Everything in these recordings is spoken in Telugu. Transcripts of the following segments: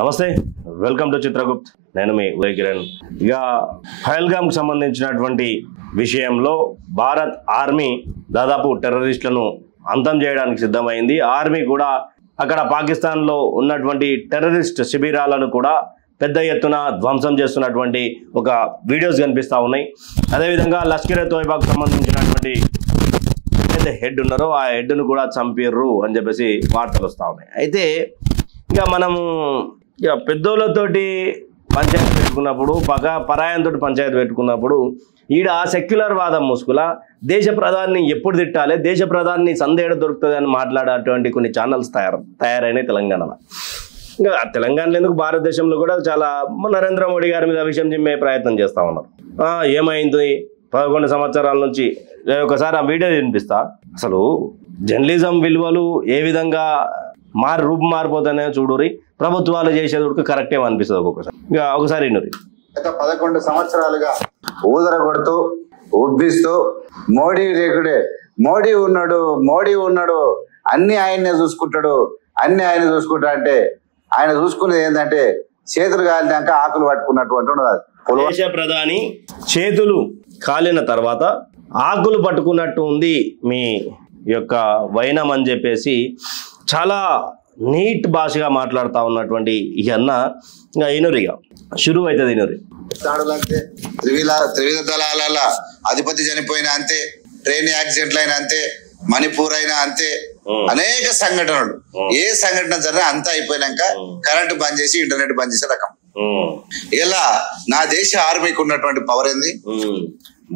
నమస్తే, వెల్కమ్ టు చిత్రగుప్త్. నేను మీ ఉదయ్ కిరణ్. ఇక పహల్గామ్కి సంబంధించినటువంటి విషయంలో భారత్ ఆర్మీ దాదాపు టెర్రరిస్టులను అంతం చేయడానికి సిద్ధమైంది. ఆర్మీ కూడా అక్కడ పాకిస్తాన్లో ఉన్నటువంటి టెర్రరిస్ట్ శిబిరాలను కూడా పెద్ద ఎత్తున ధ్వంసం చేస్తున్నటువంటి ఒక వీడియోస్ కనిపిస్తూ ఉన్నాయి. అదేవిధంగా లష్కర్ ఎ తోయిబాకు సంబంధించినటువంటి ఏదైతే హెడ్ ఉన్నారో ఆ హెడ్ను కూడా చంపిర్రు అని చెప్పేసి వార్తలు వస్తూ ఉన్నాయి. అయితే ఇక మనము ఇక పెద్దోళ్ళతోటి పంచాయతీ పెట్టుకున్నప్పుడు పరాయంతో పంచాయతీ పెట్టుకున్నప్పుడు ఈడ సెక్యులర్ వాదం ముసుగుల దేశ ప్రధాని ఎప్పుడు తిట్టాలి, దేశ ప్రధాని సందేహం దొరుకుతుంది అని మాట్లాడేటువంటి కొన్ని ఛానల్స్ తయారైనాయి తెలంగాణలో. ఇంకా తెలంగాణలో ఎందుకు భారతదేశంలో కూడా చాలా నరేంద్ర మోడీ గారి మీద విషయం చిమ్మే ప్రయత్నం చేస్తూ ఉన్నారు. ఏమైంది 11 సంవత్సరాల నుంచి ఒకసారి ఆ వీడియో వినిపిస్తా. అసలు జర్నలిజం విలువలు ఏ విధంగా రూపం మారిపోతానే చూడురి. ప్రభుత్వాలు చేసేది కరెక్ట్ ఏమనిపిస్తుంది ఒక్కొక్కసారి. ఇక ఒకసారి గత 11 సంవత్సరాలుగా ఊదర కొడుతూ ఉబ్బిస్తూ మోడీ లేకుడే మోడీ ఉన్నాడు అన్ని ఆయన్నే చూసుకుంటాడు అంటే ఆయన చూసుకునేది ఏంటంటే చేతులు కాలినాక ఆకులు పట్టుకున్నటువంటి ఉన్నది. దేశ ప్రధాని చేతులు కాలిన తర్వాత ఆకులు పట్టుకున్నట్టు ఉంది మీ యొక్క వైనం అని చెప్పేసి చాలా నీట్ భాషగా మాట్లాడుతూ ఉన్నటువంటి ఈ అన్న ఇనురిగా షురు అవుతుంది. త్రివిధ దళాల అధిపతి చనిపోయినా అంతే, ట్రైన్ యాక్సిడెంట్లు అయినా అంతే, మణిపూర్ అయినా అంతే, అనేక సంఘటనలు. ఏ సంఘటన జరిగినా అంతా అయిపోయినాక కరెంటు బంద్ చేసి ఇంటర్నెట్ బంద్ చేసే రకం. ఇలా నా దేశ ఆర్మీకి ఉన్నటువంటి పవర్ ఏంది,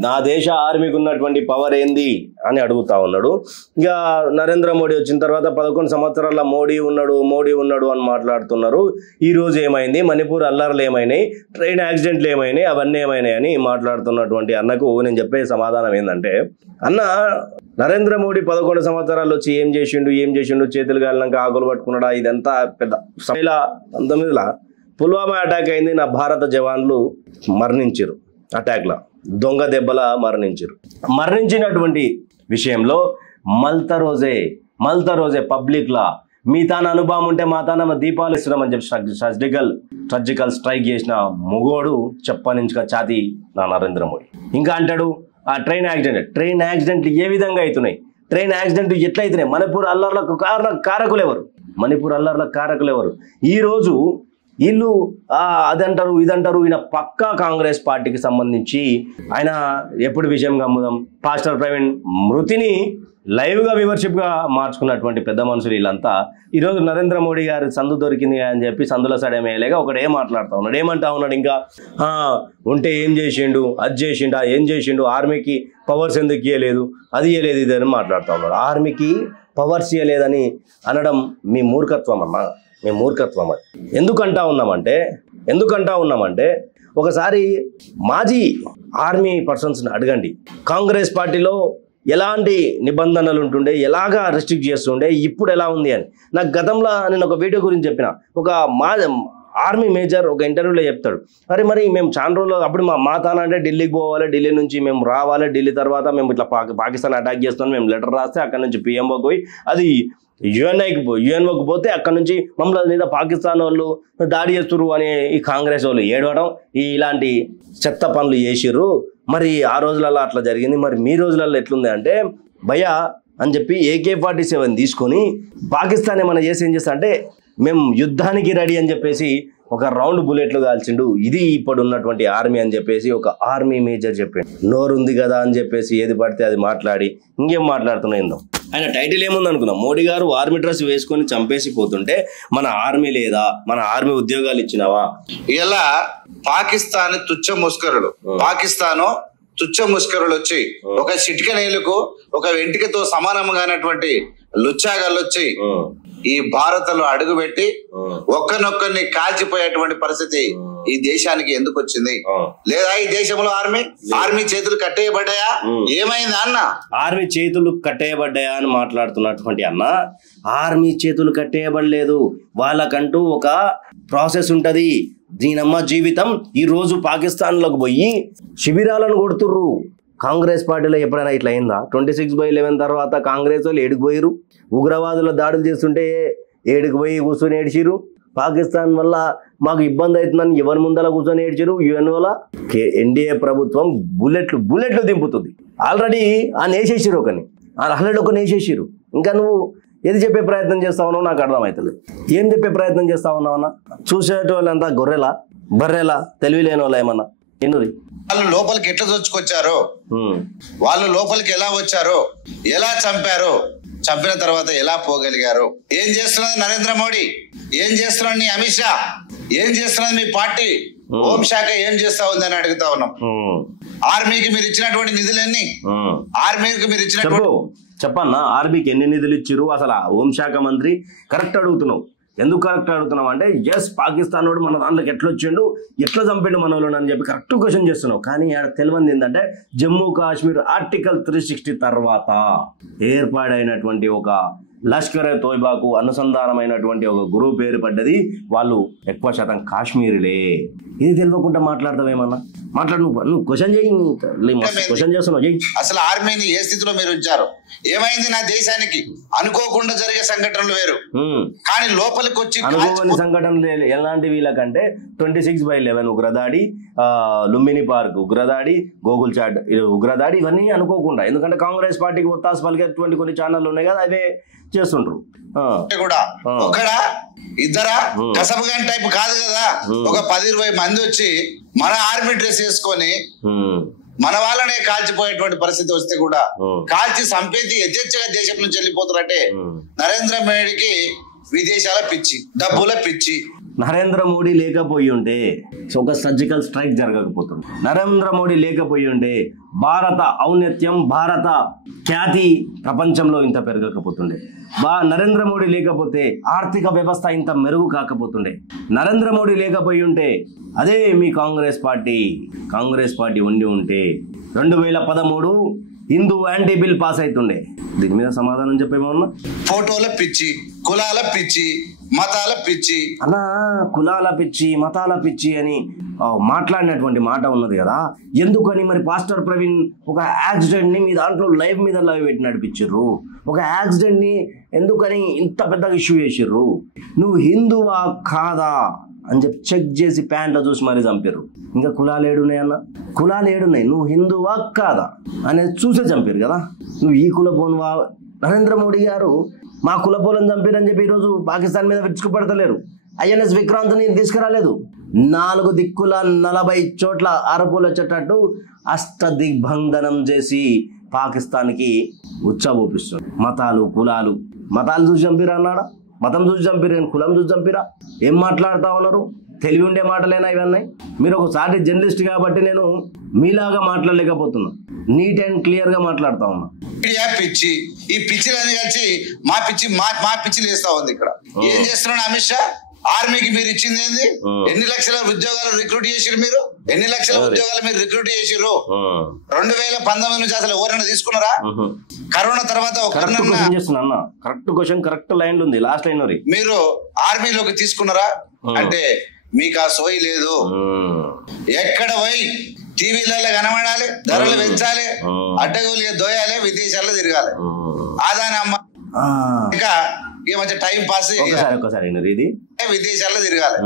నా దేశ ఆర్మీకి ఉన్నటువంటి పవర్ ఏంది అని అడుగుతా ఉన్నాడు. ఇక నరేంద్ర మోడీ వచ్చిన తర్వాత 11 సంవత్సరాల మోడీ ఉన్నాడు అని మాట్లాడుతున్నారు. ఈ రోజు ఏమైంది, మణిపూర్ అల్లర్లు ఏమైనాయి, ట్రైన్ యాక్సిడెంట్లు ఏమైనాయి, అవన్నీ ఏమైనాయి అని మాట్లాడుతున్నటువంటి అన్నకు నేను చెప్పే సమాధానం ఏంటంటే, అన్న నరేంద్ర మోడీ 11 సంవత్సరాలు వచ్చి ఏం చేసిండు, చేతులు కాలినాక ఆకులు పట్టుకున్నాడా, ఇదంతా పెద్ద 2019లో పుల్వామా అటాక్ అయింది. నా భారత జవాన్లు మరణించారు అటాక్లో, దొంగ దెబ్బల మరణించినటువంటి విషయంలో మల్త రోజే పబ్లిక్లా మీ తాను అనుభవం ఉంటే మా తాన దీపాలు ఇస్తున్నామని చెప్పి సర్జికల్ స్ట్రైక్ చేసిన మొగోడు చెప్పనించుక ఛాతీ నా నరేంద్ర మోడీ. ఇంకా అంటాడు ఆ ట్రైన్ యాక్సిడెంట్లు ఏ విధంగా అవుతున్నాయి, ట్రైన్ యాక్సిడెంట్లు ఎట్లా అవుతున్నాయి, మణిపూర్ అల్లర్లకు కారకులు ఎవరు? ఈరోజు వీళ్ళు అదంటారు ఇదంటారు. ఈయన పక్కా కాంగ్రెస్ పార్టీకి సంబంధించి ఆయన ఎప్పుడు విషయం గమ్ముదాం పాస్టర్ ప్రవీణ్ మృతిని లైవ్గా వ్యూవర్షిప్గా మార్చుకున్నటువంటి పెద్ద మనుషులు వీళ్ళంతా ఈరోజు నరేంద్ర మోడీ గారి సందు దొరికింది అని చెప్పి సందుల సడమేయలేక ఒకడు ఏమంటా ఉన్నాడు ఇంకా ఉంటే ఏం చేసిండు, ఏం చేసిండు, ఆర్మీకి పవర్స్ ఎందుకు ఇవ్వలేదు, అది ఇవ్వలేదు, ఇది అని మాట్లాడుతూ ఉన్నాడు. ఆర్మీకి పవర్స్ ఇవ్వలేదని అనడం మీ మూర్ఖత్వం అమ్మా, మేము మూర్ఖత్వం. అది ఎందుకంటా ఉన్నామంటే ఒకసారి మాజీ ఆర్మీ పర్సన్స్ని అడగండి, కాంగ్రెస్ పార్టీలో ఎలాంటి నిబంధనలు ఉంటుండే, ఎలాగా రెస్ట్రిక్ట్ చేస్తుండే, ఇప్పుడు ఎలా ఉంది అని. నాకు గతంలో నేను ఒక వీడియో గురించి చెప్పిన, ఒక ఆర్మీ మేజర్ ఒక ఇంటర్వ్యూలో చెప్తాడు, మరి మేము చాలా రోజులు అప్పుడు మా తాన అంటే ఢిల్లీకి పోవాలి, ఢిల్లీ నుంచి మేము రావాలి, ఢిల్లీ తర్వాత మేము ఇట్లా పాకిస్తాన్ అటాక్ చేస్తున్నాం, మేము లెటర్ రాస్తే అక్కడ నుంచి పిఎంఓకి పోయి అది యుఎన్ఓకి పోతే అక్కడ నుంచి మమ్మల్ని మీద పాకిస్తాన్ వాళ్ళు దాడి చేస్తున్నారు అని ఈ కాంగ్రెస్ వాళ్ళు ఏడవడం, ఇలాంటి చెత్త పనులు చేసిర్రు. మరి ఆ రోజులలో అట్లా జరిగింది, మరి మీ రోజులలో ఎట్లుంది అంటే భయ్యా అని చెప్పి AK-47 తీసుకొని పాకిస్తాన్ ఏమైనా చేసి ఏం చేస్తా అంటే మేము యుద్ధానికి రెడీ అని చెప్పేసి ఒక రౌండ్ బుల్లెట్లు కాల్చిండు. ఇది ఇప్పుడు ఉన్నటువంటి ఆర్మీ అని చెప్పేసి ఒక ఆర్మీ మేజర్ చెప్పాడు. నోరుంది కదా అని చెప్పేసి ఏది పడితే అది మాట్లాడి ఇంకేం మాట్లాడుతున్నాయిందో. ఆయన టైటిల్ ఏముంది అనుకున్నాం, మోడీ గారు ఆర్మీ డ్రెస్ వేసుకొని చంపేసి పోతుంటే మన ఆర్మీ లేదా, మన ఆర్మీ ఉద్యోగాలు ఇచ్చినావా? ఇలా పాకిస్తాన్ తుచ్చ ముస్కరులు వచ్చి ఒక చిటిక నేలకు ఒక వెంటికతో సమానంగానటువంటి లుచ్చాగాళ్ళు వచ్చి ఈ భారత్లో అడుగుపెట్టి ఒక్కనొక్కరిని కాల్చిపోయేటువంటి పరిస్థితి ఈ దేశానికి ఎందుకు వచ్చింది? లేదా ఈ దేశంలో ఆర్మీ చేతులు కట్టేయబడ్డాయా? ఏమైంది అన్న? ఆర్మీ చేతులు కట్టేయబడ్డాయా అని మాట్లాడుతున్నటువంటి అన్న, ఆర్మీ చేతులు కట్టేయబడలేదు. వాళ్ళకంటూ ఒక ప్రాసెస్ ఉంటది. దీనమ్మ జీవితం. ఈ రోజు పాకిస్తాన్లోకి పోయి శిబిరాలను కొడుతుర్రు. కాంగ్రెస్ పార్టీలో ఎప్పుడైనా ఇట్లా అయిందా? 26/11 తర్వాత కాంగ్రెస్ వాళ్ళు ఏడుకు పోయిరు, ఉగ్రవాదుల దాడులు చేస్తుంటే ఏడుకు పోయి కూర్చొని ఏడిచిరు. పాకిస్తాన్ వల్ల మాకు ఇబ్బంది అవుతుందని ఎవరి ముందర కూర్చొని ఏడ్చారు. యుఎన్ వల్ల ఎన్డీఏ ప్రభుత్వం బుల్లెట్లు దింపుతుంది. ఆల్రెడీ వేసేసారు ఒకరిని వేసేసారు. ఇంకా నువ్వు ఏది చెప్పే ప్రయత్నం చేస్తా ఉన్నావు నాకు అర్థమవుతుంది. ఏం చెప్పే ప్రయత్నం చేస్తా ఉన్నావన్నా? చూసేటోళ్ళంతా బర్రెలా తెలివి లేని వాళ్ళు ఏమన్నా ఎన్నురి వాళ్ళు లోపలికి ఎట్లా చొచ్చుకొచ్చారో, వాళ్ళు లోపలికి ఎలా వచ్చారో, ఎలా చంపారో, చంపిన తర్వాత ఎలా పోగలిగారు, ఏం చేస్తున్నది నరేంద్ర మోడీ, ఏం చేస్తున్నది నీ అమిత్ షా, ఏం చేస్తున్నది మీ పార్టీ హోంశాఖ ఏం చేస్తా ఉందని అడుగుతా ఉన్నాం. ఆర్మీకి మీరు ఇచ్చినటువంటి నిధులన్నీ, ఆర్మీకి మీరు ఇచ్చినటువంటి చెప్పన్నా ఆర్మీకి ఎన్ని నిధులు ఇచ్చిరు? అసలు హోంశాఖ మంత్రి కరెక్ట్ అడుగుతున్నావు. ఎందుకు కరెక్ట్ అడుగుతున్నావు అంటే ఎస్ పాకిస్తాన్ వాడు మన దాంట్లోకి ఎట్లా వచ్చిండు, ఎట్లా చంపిండు మన వాళ్ళని అని చెప్పి కరెక్ట్ క్వశ్చన్ చేస్తున్నావు. కానీ ఆడ తెలియంది ఏంటంటే జమ్మూ కాశ్మీర్ ఆర్టికల్ 360 తర్వాత ఏర్పాడైనటువంటి ఒక లష్కరే తోయిబాకు అనుసంధానమైనటువంటి ఒక గ్రూప్ ఏర్పడ్డది. వాళ్ళు ఎక్కువ శాతం కాశ్మీరులే. ఇది తెలియకుండా మాట్లాడతావేమన్నా? మాట్లాడు, నువ్వు క్వశ్చన్ చేయి, క్వశ్చన్ చేస్తున్నావు చెయ్యి. అసలు ఆర్మీని ఏ స్థితిలో మీరు ఉంచారు? ఏమైంది నా దేశానికి? అనుకోకుండా జరిగే సంఘటనలు వేరు, కానీ లోపలికి వచ్చి అనుకోని సంఘటనలు ఎలాంటి వీళ్ళకంటే 26/11 ఉగ్రదాడి, లుంబిని పార్క్ ఉగ్రదాడి, గోగుల్ చాట్ ఉగ్రదాడి, ఇవన్నీ అనుకోకుండా. ఎందుకంటే కాంగ్రెస్ పార్టీకి ఒత్తాసు పలికేటువంటి కొన్ని ఛానళ్ళు ఉన్నాయి కదా, అవే చేస్తుంటారు కూడా. ఒకడా ఇద్దరా కసబగాని టైప్ కాదు కదా, ఒక 10-20 మంది వచ్చి మన ఆర్మీ డ్రెస్ వేసుకొని మన వాళ్ళనే కాల్చిపోయేటువంటి పరిస్థితి వస్తే కూడా కాల్చి సంపేది యథేచ్ఛగా దేశం నుంచి వెళ్ళిపోతారంటే నరేంద్ర మోడీకి విదేశాల పిచ్చి, డబ్బుల పిచ్చి. నరేంద్ర మోడీ లేకపోయి ఉంటే ఒక సర్జికల్ స్ట్రైక్ జరగకపోతుంది. నరేంద్ర మోడీ లేకపోయి ఉంటే భారత ఔన్నత్యం, భారత ఖ్యాతి ప్రపంచంలో ఇంత పెరగకపోతుండే. నరేంద్ర మోడీ లేకపోతే ఆర్థిక వ్యవస్థ ఇంత మెరుగు కాకపోతుండే. నరేంద్ర మోడీ లేకపోయి ఉంటే అదే మీ కాంగ్రెస్ పార్టీ ఉండి ఉంటే 2013 హిందూ యాంటీ బిల్ పాస్ అవుతుండే. దీని మీద సమాధానం చెప్పేమన్నా? ఫోటోల పిచ్చి, కులాల పిచ్చి, మతాల పిచ్చి అన్న, కులాల పిచ్చి, మతాల పిచ్చి అని మాట్లాడినటువంటి మాట ఉన్నది కదా. ఎందుకని మరి పాస్టర్ ప్రవీణ్ ఒక యాక్సిడెంట్ ని మీ దాంట్లో లైవ్ పెట్టి నడిపించారు? ఒక యాక్సిడెంట్ ని ఎందుకని ఇంత పెద్దగా ఇష్యూ చేసిర్రు? నువ్వు హిందువా కాదా అని చెప్పి చెక్ చేసి ప్యాంట్లో చూసి మరీ చంపారు. ఇంకా కులాలు ఏడున్నాయన్న? కులాలు ఏడున్నాయి? నువ్వు హిందువా కాదా అనేది చూసే చంపారు కదా. నువ్వు ఈ కులపోనువా? నరేంద్ర మోడీ గారు మా కులపోలను చంపారని చెప్పి ఈరోజు పాకిస్తాన్ మీద విరుచుకుపడతలేరు. ఐఎన్ఎస్ విక్రాంత్ని తీసుకురాలేదు. 4 దిక్కుల 40 చోట్ల అరపులు వచ్చేటట్టు అష్టదిగ్బంధనం చేసి పాకిస్తాన్కి ఉచ్చబోపిస్తుంది. మతాలు చూసి చంపిరా అన్నాడా? మతం చూసి చంపిరా, కులం చూసి చంపిరా? ఏం మాట్లాడుతా ఉన్నారు? తెలివి ఉండే మాటలేనా ఇవన్నీ? మీరు ఒకసారి జర్నలిస్ట్ కాబట్టి నేను మీలాగా మాట్లాడలేకపోతున్నా. నీట్ అండ్ క్లియర్ గా మాట్లాడుతా ఉన్నా. పిచ్చి, ఈ పిచ్చిలని కలిసి మా పిచ్చిలు వేస్తా ఉంది. ఇక్కడ ఏం చేస్తున్నాడు అమిత్ షా? ఆర్మీకి మీరు ఇచ్చింది ఏంది? ఎన్ని లక్షల ఉద్యోగాలు రిక్రూట్ చేసిరు మీరు? ఎన్ని లక్షల ఉద్యోగాలు మీరు రిక్రూట్ చేసిర్రు? 2019 నుంచి అసలు ఎవరైనా తీసుకున్నారా? కరోనా తర్వాత కరెక్ట్ క్వశ్చన్, కరెక్ట్ లైన్ ఉంది, లాస్ట్ లైన్ మీరు ఆర్మీలోకి తీసుకున్నారా అంటే మీకు ఆ సోయి లేదు. ఎక్కడ పోయి టీవీలలో కనబడాలి, ధరలు పెంచాలి, అడ్డగోలుగా దోయాలి, విదేశాల్లో తిరగాలి. ఆదాని అమ్మ ఇంకా ఈ మధ్య టైం పాస్ విదేశాల్లో తిరగాలి.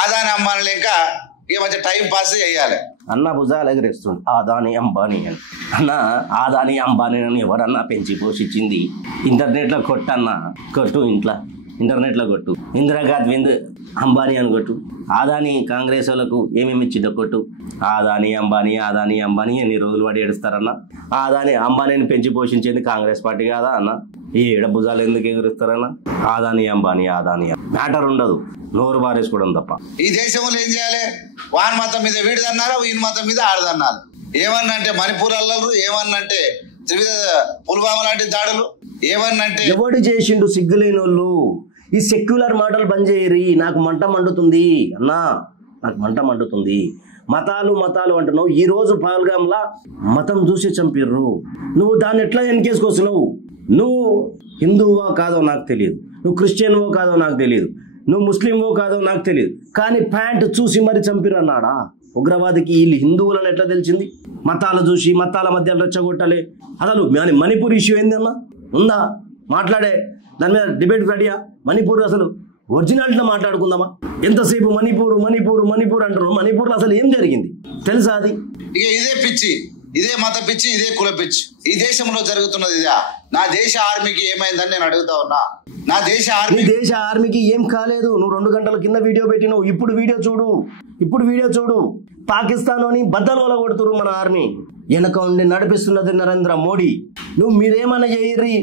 ఆదాని అమ్మాని లేక ఈ మధ్య టైం పాస్ చేయాలి. అన్న భుజాలు ఎగరేస్తుంది ఆదాని అంబానీ అని. అన్న ఆదాని అంబానీ అని ఎవరన్నా పెంచి పోషించింది? ఇంటర్నెట్లో కొట్టు, ఇంటర్నెట్లో కొట్టు, ఇందిరాగాంధీ అంబానీ అని కొట్టు. ఆదాని కాంగ్రెస్ వాళ్ళకు ఏమేమి ఇచ్చిందో కొట్టు. ఆదాని అంబానీ ఎన్ని రోజులు వాడి ఏడుస్తారన్న? ఆదాని అంబానీని పెంచి పోషించేది కాంగ్రెస్ పార్టీ కాదా అన్న? ఈ భుజాలు ఎందుకు ఎగురుస్తారన్న? ఆదాని అంబానీ మ్యాటర్ ఉండదు, నోరు బారేసుకోవడం తప్ప. ఈ దేశంలో ఏం చేయాలి? వాని మతం మీద వీడిదన్నారు, ఈయన మతం మీద ఆడదన్నారు. ఏమన్నంటే మణిపూర్ అల్లలు, ఏమన్నంటే త్రివిధ పుల్వామా లాంటి దాడులు, ఏమన్నంటే ఎవడు చేసిండు? సిగ్గులేని వాళ్ళు ఈ సెక్యులర్ మాటలు బంద్ చేయరి. నాకు మంట మండుతుంది అన్నా, నాకు మంట మండుతుంది. మతాలు అంటున్నావు. ఈ రోజు పహల్గామ్లా మతం చూసి చంపిర్రు. నువ్వు దాన్ని ఎట్లా వెనకేసుకొస్తున్నావు? నువ్వు హిందువో కాదో నాకు తెలియదు, నువ్వు క్రిస్టియన్వో కాదో నాకు తెలియదు, నువ్వు ముస్లింవో కాదో నాకు తెలియదు, కానీ ప్యాంట్ చూసి మరి చంపిర్రు అన్నాడా? ఉగ్రవాదికి వీళ్ళు హిందువులను ఎట్లా తెలిసింది? మతాలు చూసి మతాల మధ్య రెచ్చగొట్టాలి. అసలు మణిపూర్ ఇష్యూ ఏందన్నా ఉందా? మాట్లాడే దాని మీద డిబేట్ రెడీయా? మణిపూర్ అసలు ఒరిజినాలిటీలో మాట్లాడుకుందామా? ఎంతసేపు మణిపూర్ మణిపూర్ మణిపూర్ అంటారు. మణిపూర్లో అసలు ఏం జరిగింది తెలుసా? అది ఇక ఇదే పిచ్చి, ఇదే మత పిచ్చి, ఇదే కుల పిచ్చి ఈ దేశంలో జరుగుతున్నది. ఇదా నా దేశ ఆర్మీకి ఏమైందని నేను అడుగుతా ఉన్నా. నా దేశ ఆర్మీకి ఏం కాలేదు. నువ్వు 2 గంటల కింద వీడియో పెట్టినావు. ఇప్పుడు వీడియో చూడు. పాకిస్తాన్లోని బద్దలు వల కొడుతురు మన ఆర్మీ. వెనక ఉండి నడిపిస్తున్నది నరేంద్ర మోడీ. మీరేమన్నా చేయర్రి,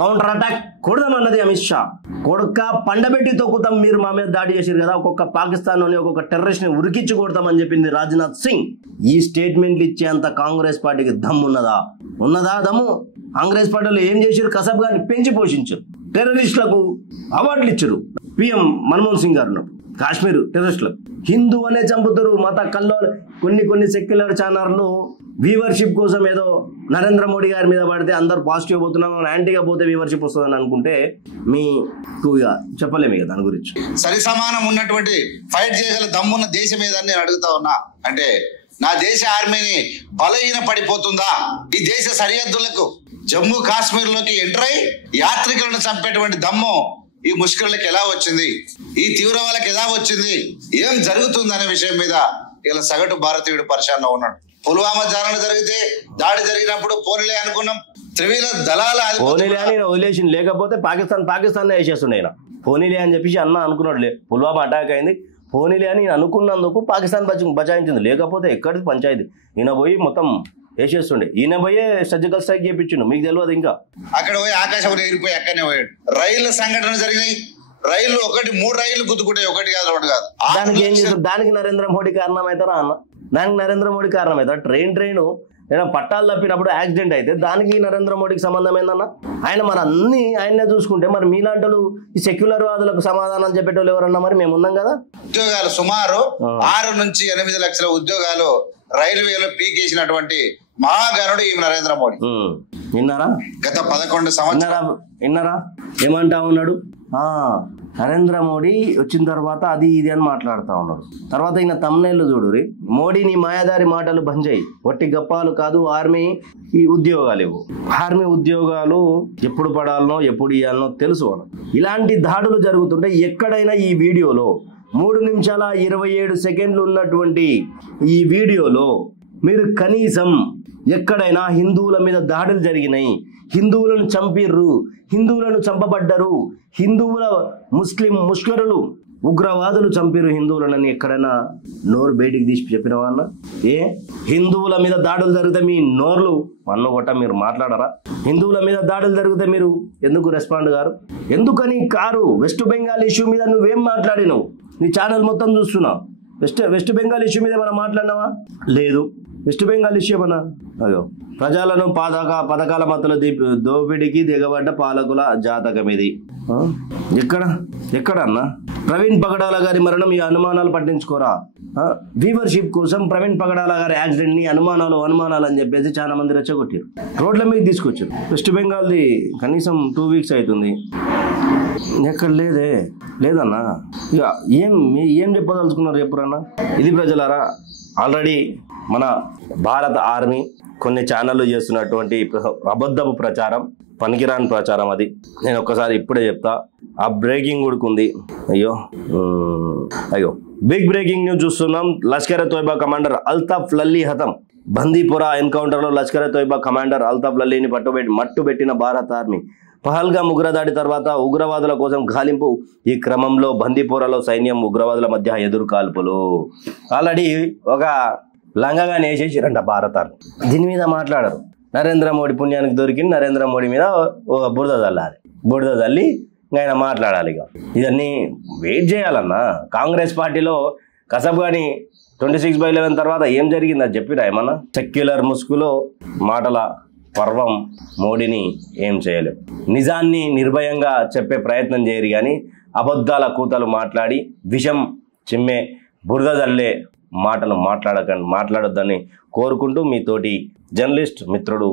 కౌంటర్ అటాక్ కొడదామన్నది అమిత్ షా. కొడుక పండబెట్టి తొక్కుతాం, మీరు మా మీద దాడి చేసారు కదా, ఒక్కొక్క పాకిస్తాన్లోని ఒక్కొక్క టెర్రరిస్ట్ ని ఉరికించి కొడతామని చెప్పింది రాజ్నాథ్ సింగ్. ఈ స్టేట్మెంట్లు ఇచ్చేంత కాంగ్రెస్ పార్టీకి దమ్ము ఉన్నదా? దమ్ము కాంగ్రెస్ పార్టీలో ఏం చేశారు? కసబ్ గారిని పెంచి పోషించారు, టెర్రరిస్టులకు అవార్డులు ఇచ్చారు. పిఎం మన్మోహన్ సింగ్ గారు కాశ్మీర్ టెర్రరిస్టులకు హిందూ అనే చంపుతారు. మత కల్లో కొన్ని సెక్యులర్ ఛానళ్ళు వ్యూవర్షిప్ కోసం ఏదో నరేంద్ర మోడీ గారి మీద పడితే అందరు పాజిటివ్ పోతున్నాం, యాంటీగా పోతే వ్యూవర్షిప్ వస్తుందని అనుకుంటే మీకు ఇక చెప్పలేము ఇక దాని గురించి. సరి సమానం ఉన్నటువంటి ఫైట్ చేయగల దమ్మున్న దేశం ఏదని నేను అడుగుతా ఉన్నా. అంటే నా దేశ ఆర్మీని బలహీన పడిపోతుందా? ఈ దేశ సరిహద్దులకు జమ్మూ కాశ్మీర్ లోకి ఎంటర్ అయి యాత్రికులను చంపేటువంటి దమ్ము ఈ ముష్కరులకు ఎలా వచ్చింది? ఈ తీవ్రవాళ్ళకి ఎలా వచ్చింది? ఏం జరుగుతుంది అనే విషయం మీద ఇలా సగటు భారతీయుడు పరిశానలో ఉన్నాడు. పుల్వామా దాడి జరిగినప్పుడు పోనీలే అనుకున్నాం. త్రివిధ దళాల పోనీలే అని వదిలేసి, లేకపోతే పాకిస్తాన్ వేసేస్తుండే ఆయన. పోనీలే అని చెప్పేసి అనుకున్నాడులే. పుల్వామా అటాక్ అయింది, పోనీలే అని అనుకున్నందుకు పాకిస్తాన్ బచాయించింది. లేకపోతే ఎక్కడిది పంచాయతీ. ఈయన పోయి మొత్తం వేసేస్తుండే. ఈయన పోయే సర్జికల్ స్ట్రైక్ చేయించిండు. మీకు తెలియదు ఇంకా. అక్కడ పోయి ఆకాశం ఎగిరిపోయి అక్కడనే పోయాడు. రైళ్ల సంఘటన జరిగినాయి. రైళ్లు 3 రైళ్లు గుద్దుకుంటాయి, 1 కాదు 2 కాదు. దానికి ఏం చేస్తారు? దానికి నరేంద్ర మోడీ కారణమవుతారా అన్న? దానికి నరేంద్ర మోడీ కారణమవుతారా? ట్రైన్ ఏదైనా పట్టాలు తప్పినప్పుడు యాక్సిడెంట్ అయితే దానికి నరేంద్ర మోడీకి సంబంధం ఏందన్న? ఆయన మరి అన్ని ఆయన్నే చూసుకుంటే మరి మీలాంటి ఈ సెక్యులర్ వాదులకు సమాధానం చెప్పేటోళ్ళు ఎవరన్నా? మరి మేము ఉన్నాం కదా. ఉద్యోగాలు సుమారు 6 నుంచి 8 లక్షల ఉద్యోగాలు రైల్వేలో పీకేసినటువంటి మహాగణుడు ఈ నరేంద్ర మోడీ. విన్నారా? గత 11 సంవత్సరాలు విన్నారా ఏమంటా ఉన్నాడు? నరేంద్ర మోడీ వచ్చిన తర్వాత అది ఇది అని మాట్లాడుతూ ఉన్నాడు. తర్వాత ఈయన తమ్నైళ్ళు చూడురి. మోడీ నీ మాయాదారి మాటలు బంద్ చేయి, వట్టి గప్పాలు కాదు, ఆర్మీ ఉద్యోగాలు ఇవ్వు. ఆర్మీ ఉద్యోగాలు ఎప్పుడు పడాలనో ఎప్పుడు ఇవ్వాలనో తెలుసు. ఇలాంటి దాడులు జరుగుతుంటే ఎక్కడైనా ఈ వీడియోలో 3 నిమిషాల 27 సెకండ్లు ఉన్నటువంటి ఈ వీడియోలో మీరు కనీసం ఎక్కడైనా హిందువుల మీద దాడులు జరిగినాయి, హిందువులను చంపిర్రు, హిందువులను చంపబడ్డరు, హిందువుల ముష్కరులు ఉగ్రవాదులు చంపిరు హిందువులని ఎక్కడైనా నోరు బయటికి తీసి చెప్పినవా అన్న? హిందువుల మీద దాడులు జరిగితే మీ నోర్లు మన్ను కొట్ట మీరు మాట్లాడరా? హిందువుల మీద దాడులు జరిగితే మీరు ఎందుకు రెస్పాండ్ గారు? ఎందుకని కారు? వెస్ట్ బెంగాల్ ఇష్యూ మీద నువ్వేం మాట్లాడినావు? నీ ఛానల్ మొత్తం చూస్తున్నావు. వెస్ట్ బెంగాల్ ఇష్యూ మీద మనం మాట్లాడినావా? లేదు. వెస్ట్ బెంగాల్ ఇష్యూ మన అయ్యో ప్రజలను పథకాల మధ్యలో దోపిడికి దిగబడ్డ పాలకుల జాతకం ఇది. ఎక్కడన్నా? ప్రవీణ్ పగడాల గారి మరణం ఈ అనుమానాలు పట్టించుకోరా? వ్యూవర్షిప్ కోసం ప్రవీణ్ పగడాల గారి యాక్సిడెంట్ ని అనుమానాలు అని చెప్పేసి చాలా మంది రెచ్చగొట్టారు, రోడ్ల మీద తీసుకొచ్చారు. వెస్ట్ బెంగాల్ది కనీసం 2 వీక్స్ అవుతుంది, ఎక్కడ లేదన్నా. ఇక ఏం చెప్పదలుచుకున్నారు చెప్పురన్నా? ఇది ప్రజలారా, ఆల్రెడీ మన భారత ఆర్మీ కొన్ని ఛానళ్ళు చేస్తున్నటువంటి అబద్ధపు ప్రచారం, పనికిరాని ప్రచారం అది. నేను ఒక్కసారి ఇప్పుడే చెప్తా. ఆ బ్రేకింగ్ ఉడుకుంది. అయ్యో బిగ్ బ్రేకింగ్ న్యూస్ చూస్తున్నాం. లష్కర్ తోయిబా కమాండర్ అల్తాఫ్ లల్లీ హతం. బందీపురా ఎన్కౌంటర్లో లష్కర్ తోయిబా కమాండర్ అల్తాఫ్ లల్లీని మట్టుబెట్టిన భారత ఆర్మీ. పహల్గామ్ ఉగ్రదాడి తర్వాత ఉగ్రవాదుల కోసం గాలింపు. ఈ క్రమంలో బందీపురాలో సైన్యం ఉగ్రవాదుల మధ్య ఎదురు కాల్పులు. ఆల్రెడీ ఒక లంగగానే వేసేసారంట భారత ఆర్మీ. దీని మీద మాట్లాడరు. నరేంద్ర మోడీ పుణ్యానికి దొరికింది, నరేంద్ర మోడీ మీద ఒక బురద చల్లి ఆయన మాట్లాడాలి. ఇక ఇవన్నీ వెయిట్ చేయాలన్నా. కాంగ్రెస్ పార్టీలో కసబ్ గాని 26/11 తర్వాత ఏం జరిగింది అది చెప్పిరా ఏమన్నా? సెక్యులర్ ముసుగులో మాటల పర్వం మోడీని ఏం చేయలేవు. నిజాన్ని నిర్భయంగా చెప్పే ప్రయత్నం చేయరు కానీ అబద్ధాల కూతలు మాట్లాడి విషం చిమ్మే బురద జల్లే మాటలు మాట్లాడొద్దని కోరుకుంటూ మీతోటి జర్నలిస్ట్ మిత్రుడు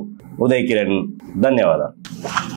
ఉదయ్ కిరణ్. ధన్యవాదాలు.